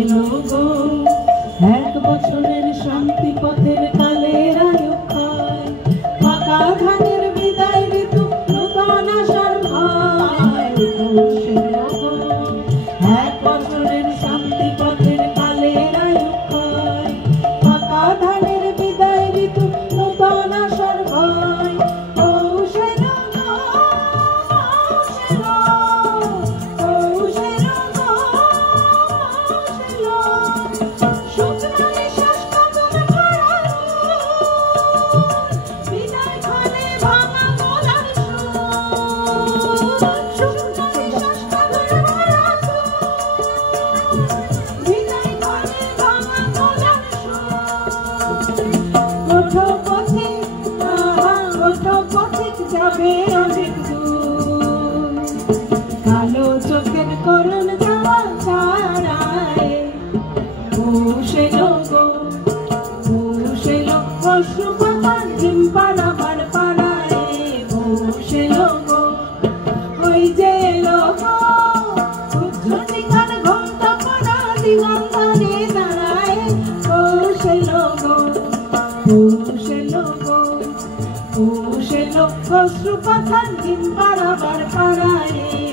এলো গো, এক বছরের শান্তি পথের কালের আয়ু খায়, ফাঁকা ধানের বিদায় ঋতু নূতন আশার ভয়। পৌষ এলো গো, এক বছরের শান্তি পথের কালের আয়ু খায়, ফাঁকা ধানের বিদায় ঋতু নূতন আশার ভয়। পৌষ এলো গো, পৌষ এলো, পৌষ এলো গো, পৌষ এলো। শুকনো নিঃশ্বাস কাতর ভরা বিদায় ক্ষণে ভাঙা গলার সুর। শুকনো নিঃশ্বাস কাতর ভরা বিদায় ক্ষণে ভাঙা গলার সুর। ওঠো পথিক, ওঠো পথিক, যাবে অনেক দূর, কালো চোখের করুণ যাওয়া ছাড়ায়। পৌষ এলো গো, পৌষ এলো, অশ্রু পাতার ডিম পাড়াবার পাড়ায়। পৌষ এলো গো, ওই যে এলো গো, উজ্জ্বলিকার ঘোমটা পড়া দিগন্তারে দাঁড়ায়। পৌষ এলো গো, পৌষ এলো গো, পৌষ এলো, অশ্রু পাতার ডিম পাড়াবার পাড়ায়।